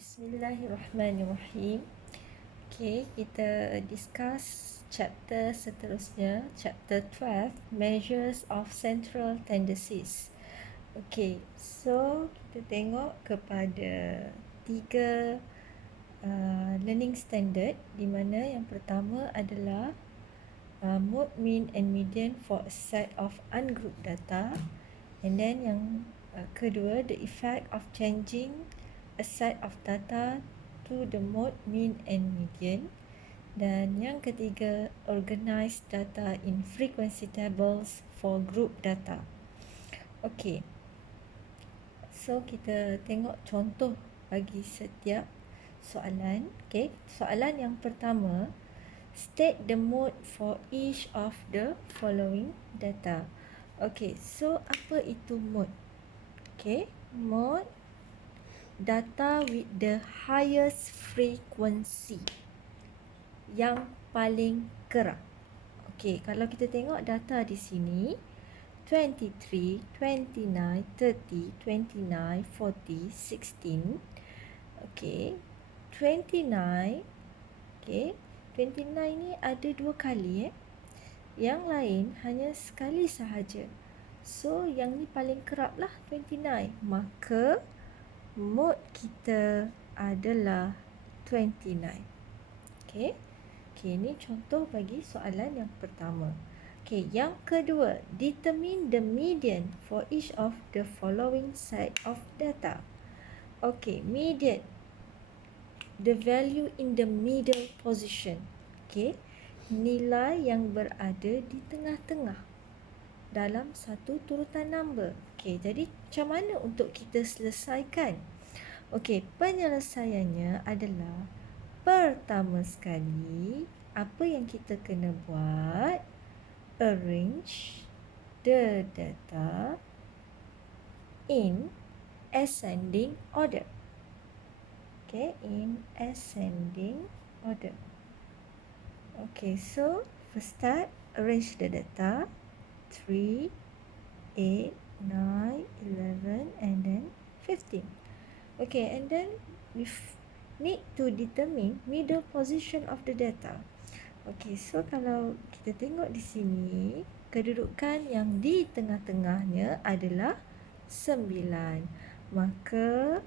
Bismillahirrahmanirrahim. Okay, kita discuss chapter seterusnya, chapter 12, Measures of Central Tendencies. Okay, so kita tengok kepada tiga learning standard, di mana yang pertama adalah mode, mean and median for a set of ungrouped data, and then yang kedua, the effect of changing a set of data to the mode, mean and median, dan yang ketiga, organize data in frequency tables for group data. Okay, so kita tengok contoh bagi setiap soalan. Okay, soalan yang pertama, state the mode for each of the following data. Okay, so apa itu mode? Okay, mode, data with the highest frequency, yang paling kerap. Okay, kalau kita tengok data di sini 23, 29, 30, 29, 40, 16. Okay, 29. Okay, 29 ni ada dua kali Yang lain hanya sekali sahaja. So yang ni paling kerap lah 29. Maka mode kita adalah 29. Okay, ini contoh bagi soalan yang pertama. Okay, yang kedua, determine the median for each of the following set of data. Okay, median, the value in the middle position. Okay, nilai yang berada di tengah-tengah dalam satu turutan number. Okey, jadi macam mana untuk kita selesaikan? Okey, penyelesaiannya adalah pertama sekali, apa yang kita kena buat? Arrange the data in ascending order. Okay, in ascending order. Okay, so first start, arrange the data. 3, 8, 9, 11 and then 15. Okay, and then we need to determine middle position of the data. Okay, so kalau kita tengok di sini, kedudukan yang di tengah-tengahnya adalah 9. Maka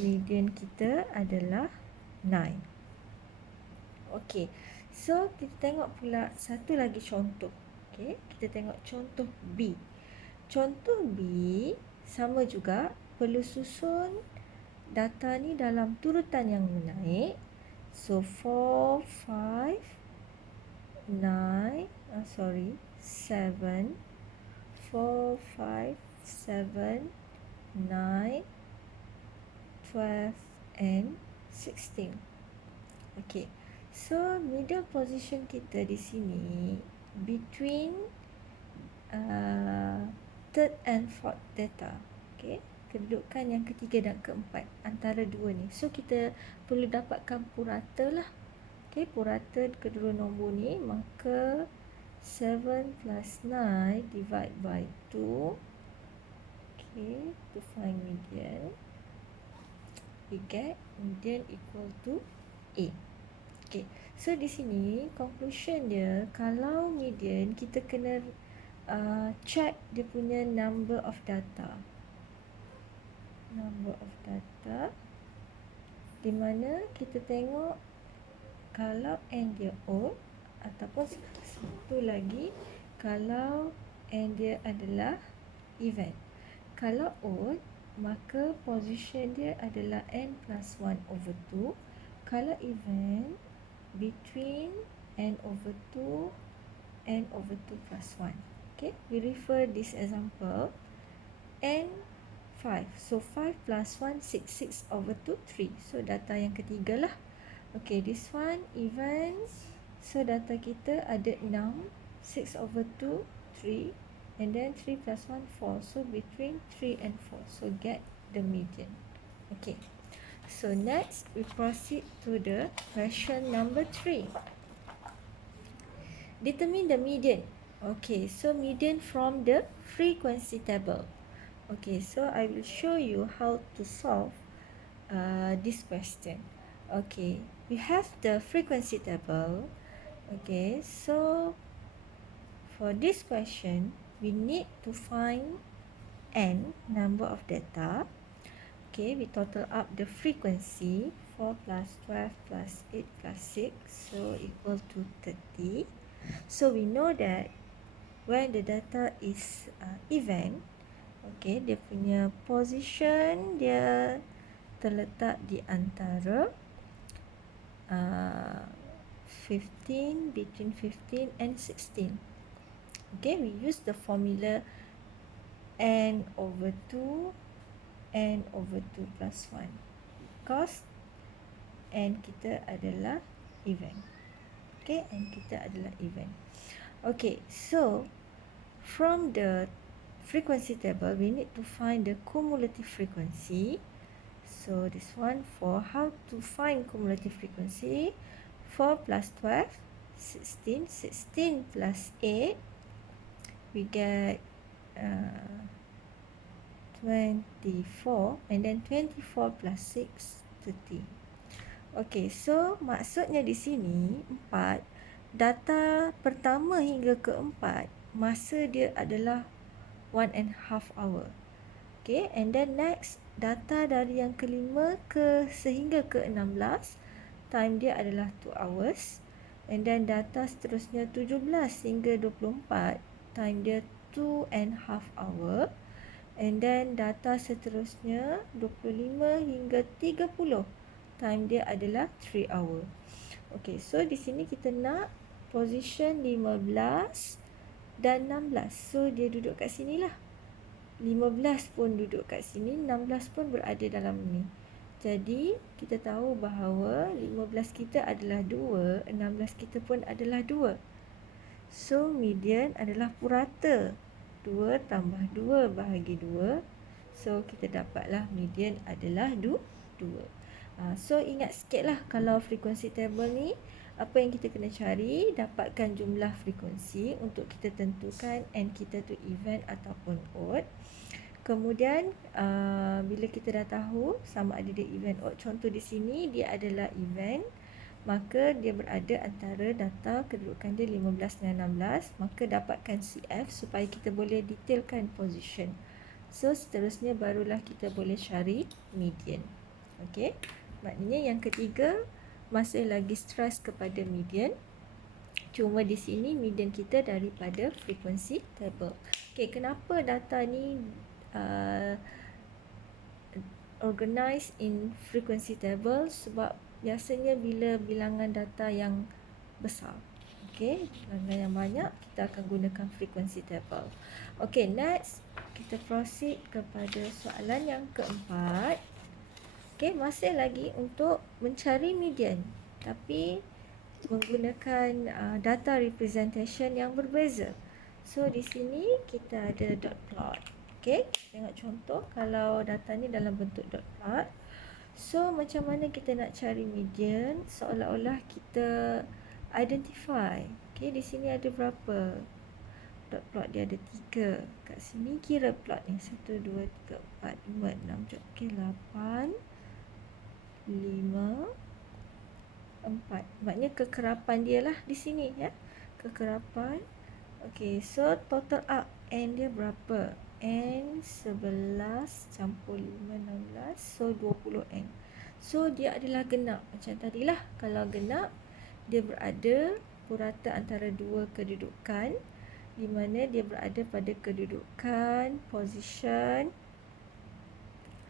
median kita adalah 9. Okay, so kita tengok pula satu lagi contoh. Okay, kita tengok contoh B. Contoh B sama juga, perlu susun data ni dalam turutan yang menaik. So 4, 5, 9, 7, 4, 5, 7, 9, 12 and 16. Okay, so middle position kita di sini between third and fourth data. Okay, kedudukan yang ketiga dan keempat antara dua ni. So kita perlu dapatkan purata lah. Okay, purata kedua nombor ni. Maka 7 plus 9 divide by 2. Okay, to find median, we get median equal to 8. Okay, so di sini conclusion dia, kalau median kita kena check dia punya number of data. Number of data, di mana kita tengok kalau n dia odd, ataupun satu lagi kalau n dia adalah even. Kalau odd, maka position dia adalah n plus 1 over 2. Kalau even, between n over 2, n over 2 plus 1. Okay, we refer this example, n 5. So 5 plus 1, 6. 6 over 2, 3. So data yang ketiga lah. Okay, this one even. So data kita ada 6. 6 over 2, 3. And then 3 plus 1, 4. So between 3 and 4. So get the median. Okay, so next we proceed to the question number 3. Determine the median. Okay, so median from the frequency table. Okay, so I will show you how to solve this question. Okay, we have the frequency table. Okay, so for this question, we need to find n number of data. Okay, we total up the frequency 4 plus 12 plus 8 plus 6, so equal to 30. So we know that when the data is event, okay, dia punya position dia terletak di antara 15, between 15 and 16. Okay, we use the formula n over 2, n over 2 plus 1, because n kita adalah event. Okay, n kita adalah event. Okay, so from the frequency table, we need to find the cumulative frequency. So this one, for how to find cumulative frequency, 4 plus 12, 16, 16 plus 8, we get 24, and then 24 plus 6, 30. Okay, so maksudnya di sini 4, data pertama hingga ke 4, masa dia adalah 1.5 hour. Okay, and then next, data dari yang kelima ke sehingga ke 16, time dia adalah 2 hours. And then data seterusnya 17 hingga 24, time dia 2.5 hour. And then data seterusnya 25 hingga 30, time dia adalah 3 hour. Okay, so di sini kita nak position 15 dan 16. So dia duduk kat sini lah. 15 pun duduk kat sini, 16 pun berada dalam ni. Jadi kita tahu bahawa 15 kita adalah 2, 16 kita pun adalah 2. So median adalah purata. 2 tambah 2 bahagi 2. So kita dapatlah median adalah 2. So ingat sikit lah, kalau frequency table ni, apa yang kita kena cari, dapatkan jumlah frekuensi untuk kita tentukan n kita tu event ataupun odd. Kemudian bila kita dah tahu sama ada dia event odd, contoh di sini dia adalah event, maka dia berada antara data kedudukan dia 15 dan 16, maka dapatkan CF supaya kita boleh detailkan position. So seterusnya barulah kita boleh cari median. Okey, maknanya yang ketiga masih lagi stress kepada median. Cuma di sini median kita daripada frequency table. Okey, kenapa data ni organize in frequency table? Sebab biasanya bila bilangan data yang besar, okay, bilangan yang banyak, kita akan gunakan frequency table. Okay, next kita proceed kepada soalan yang keempat. Okay, masih lagi untuk mencari median, tapi menggunakan data representation yang berbeza. So di sini kita ada dot plot. Okay, tengok contoh kalau data ni dalam bentuk dot plot. So macam mana kita nak cari median? Seolah-olah kita identify. Okay, di sini ada berapa dot plot? Dia ada 3. Kat sini kira plot ni 1, 2, 3, 4, 5, 6, 7. Okay, 8, 5, 4. Maknanya kekerapan dia lah di sini ya. Kekerapan. Okay, so total up n dia berapa? N 11 campur 5, 16. So 20n. So dia adalah genap. Macam tadilah, kalau genap dia berada purata antara dua kedudukan, di mana dia berada pada kedudukan position.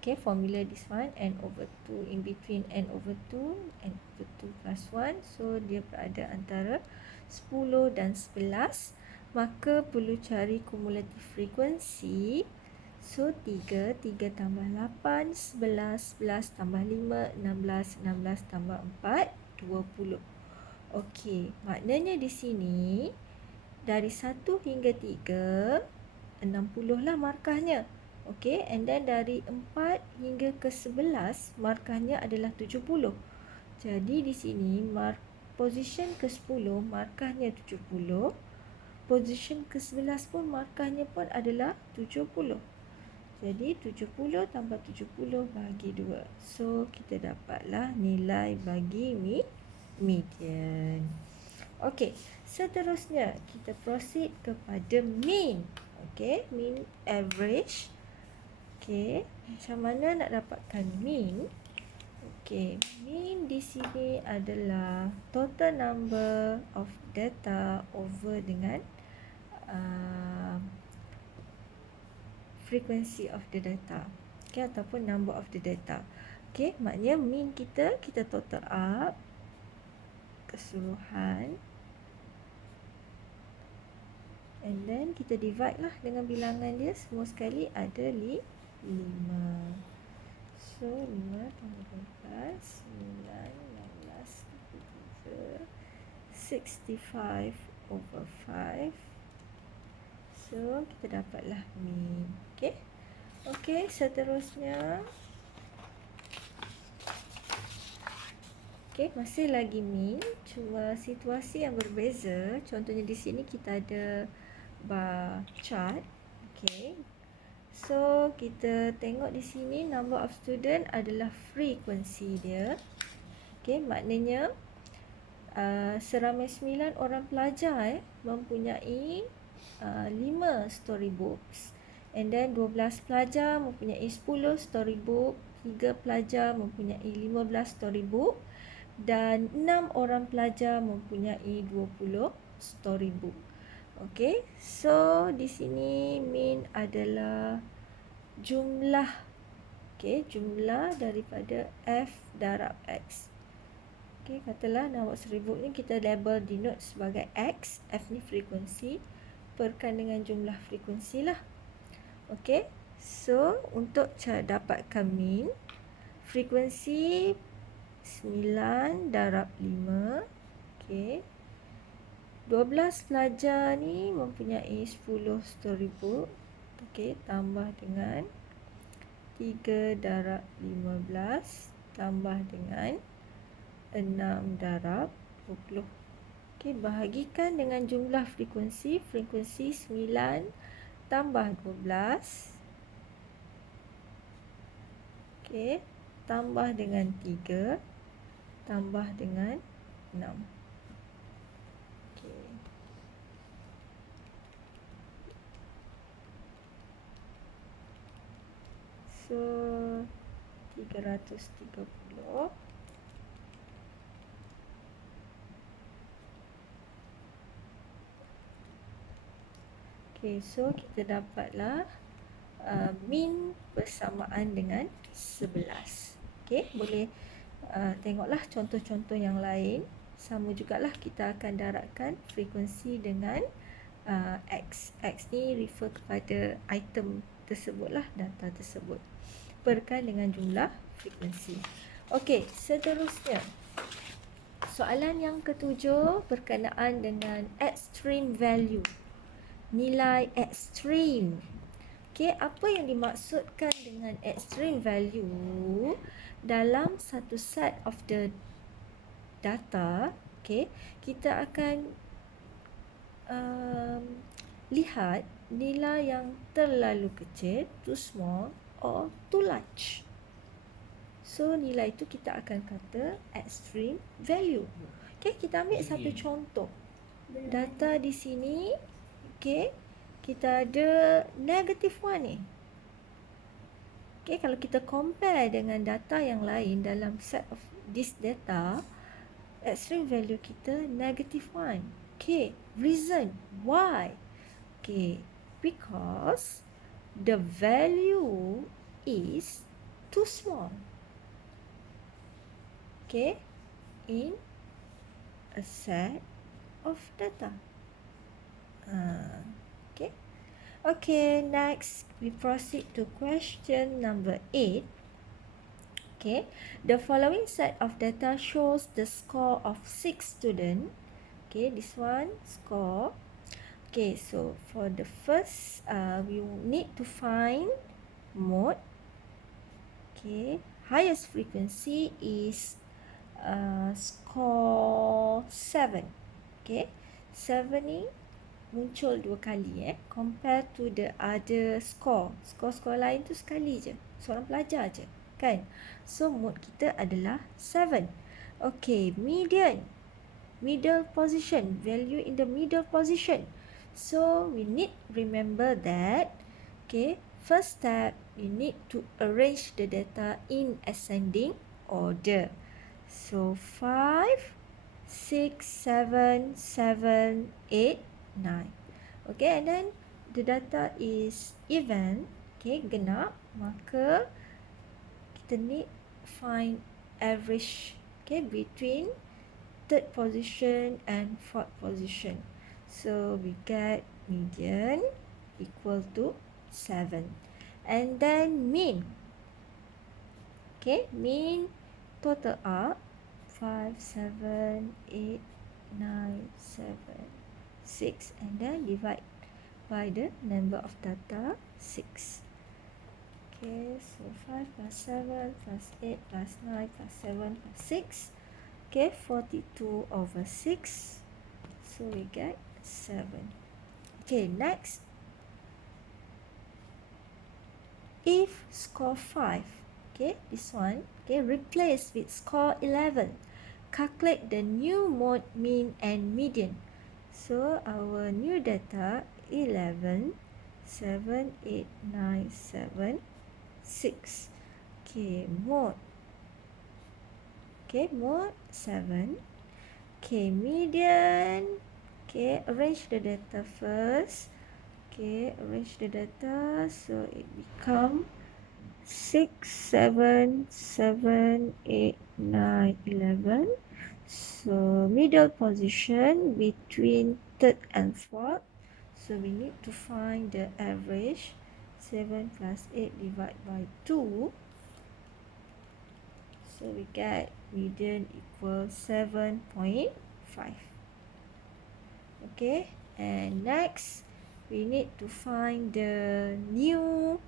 Okay, formula this one, n over 2, in between n over 2, n over 2 plus 1. So dia berada antara 10 dan 11. Maka perlu cari kumulatif frekuensi. So 3 tambah 8, 11, 11 tambah 5, 16, 16 tambah 4, 20. Okey, maknanya di sini dari 1 hingga 3, 60 lah markahnya. Okey, and then dari 4 hingga ke 11, markahnya adalah 70. Jadi di sini position ke 10 markahnya 70. Position ke 11 pun markahnya pun adalah 70. Jadi 70 tambah 70 bahagi 2. So kita dapatlah nilai bagi median. Okey, seterusnya kita proceed kepada mean. Okey, mean average. Okey, macam mana nak dapatkan mean? Okey, mean di sini adalah total number of data over dengan frequency of the data. Okey, ataupun number of the data. Okey, maknanya mean kita total up keseluruhan. And then kita divide lah dengan bilangan dia, semua sekali ada 5. So 5 tambah 12, 9, 16, 23, 65 over 5. So kita dapatlah mean. Okay. Okay, seterusnya. Okay, masih lagi mean, cuma situasi yang berbeza. Contohnya di sini kita ada bar chart. Okay, so kita tengok di sini number of student adalah frekuensi dia. Okay, maknanya seramai 9 orang pelajar mempunyai 5 storybooks, and then 12 pelajar mempunyai 10 storybook, 3 pelajar mempunyai 15 storybook, dan 6 orang pelajar mempunyai 20 storybook. Okey, so di sini mean adalah jumlah, okey, jumlah daripada F darab X. Okey, katalah nombor storybook ni kita label denote sebagai X, F ni frekuensi, perkan dengan jumlah frekuensi lah. Okey, so untuk cara dapatkan mean, frekuensi 9 darab 5, okey, 12 pelajar ni mempunyai 10 storybook. Okey, tambah dengan 3 darab 15 tambah dengan 6 darab 20. Okey, bahagikan dengan jumlah frekuensi. Frekuensi 9 tambah 12. Okey, tambah dengan 3 tambah dengan 6. So 330. Okay, so kita dapatlah mean bersamaan dengan 11. Okay, boleh tengoklah contoh-contoh yang lain. Sama jugalah kita akan darabkan frekuensi dengan X. X ni refer kepada item tersebutlah, data tersebut. Perkan dengan jumlah frekuensi. Okey, seterusnya. Soalan yang ketujuh berkenaan dengan extreme value. Nilai ekstrim. Okey, apa yang dimaksudkan dengan extreme value dalam satu set of the data? Okey, kita akan lihat nilai yang terlalu kecil, too small, or too large. So nilai itu kita akan kata extreme value. Okay, kita ambil satu contoh. Data di sini, okay, kita ada negative 1 ni. Okay, kalau kita compare dengan data yang lain dalam set of this data, extreme value kita negative 1. Okay, reason why? Okay, because the value is too small. Okay, in a set of data. Okay. Okay, next we proceed to question number 8. Okay, the following set of data shows the score of 6 students. Okay, this one score. Okay, so for the first, we need to find mode. Okay, highest frequency is score 7. Okay, 7 ni muncul 2 kali compare to the other score. Skor-skor lain tu sekali je. Seorang pelajar je, kan? So mood kita adalah 7. Okay, median. Middle position, value in the middle position. So we need remember that, okay, first step, you need to arrange the data in ascending order. So 5, 6, 7, 7, 8, 9. Okay, and then the data is even, okay, genap, maka kita need find average, okay, between third position and fourth position. So we get median equal to 7. And then mean. Okay, mean total up 5, 7, 8, 9, 7, 6, and then divide by the number of data 6. Okay, so 5 plus 7 plus 8 plus 9 plus 7 plus 6. Okay, 42 over 6. So we get 7. Okay, next. If score 5, okay, this one, okay, replace with score 11. Calculate the new mode, mean and median. So our new data 11, 7, 8, 9, 7, 6. Okay, mode. Okay, mode 7. Okay, median. Okay, arrange the data first. Okay, arrange the data so it become 6, 7, 7, 8, 9, 11. So middle position between third and fourth. So we need to find the average. 7 plus 8 divided by 2. So we get median equals 7.5. Okay, and next we need to find the new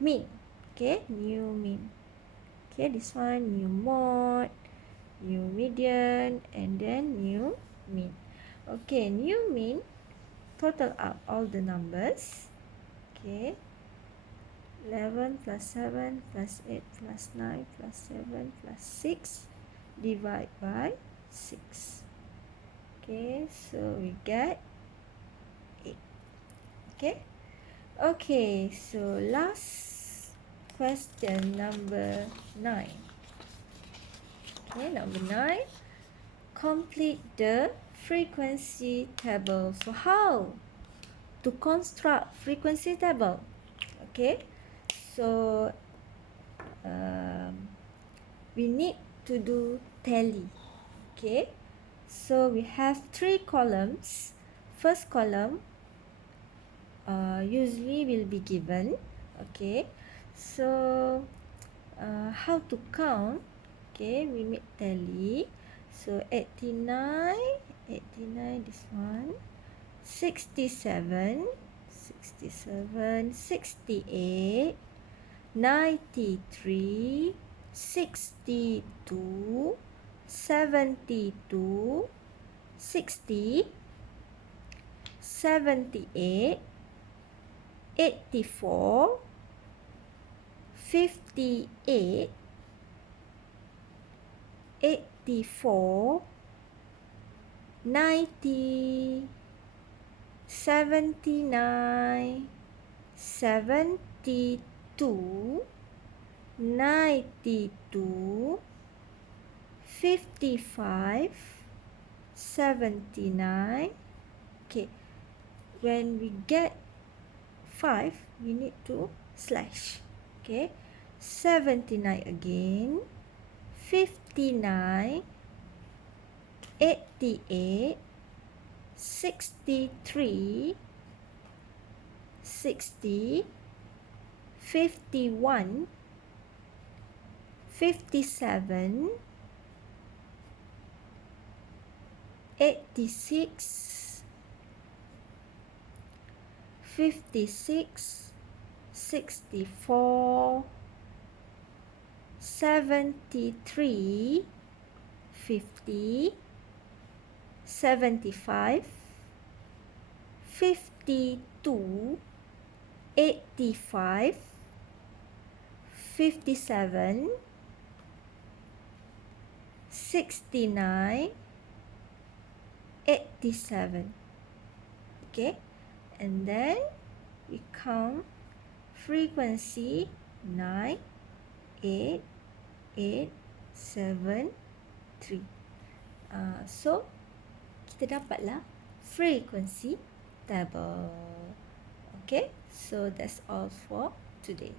mean. Okay, new mean. Okay, this one new mode, new median, and then new mean. Okay, new mean, total up all the numbers. Okay, 11 plus 7 plus 8 plus 9 plus 7 plus 6 divide by 6. Okay, so we get 8. Okay. Okay, so last question number 9. Okay, number 9. Complete the frequency table. So how to construct frequency table? Okay, so we need to do tally. Okay, so we have 3 columns. First column usually will be given. Okay, so how to count? Okay, we make tally. So 89, this one, 67, 68, 93, 62, 72, 60, 78, 84, 58, 84, 90, 79, 72, 92, 55, 79. Okay, when we get 5, we need to slash. Okay, 79 again, 59, 88, 63, 60, 51, 57, 86, 56, 64, 73, 50, 75, 52, 85, 57, 69, 87. Okay, and then we count frequency 9, 8, 8, 7, 3. So kita dapatlah frequency table. Okay, so that's all for today.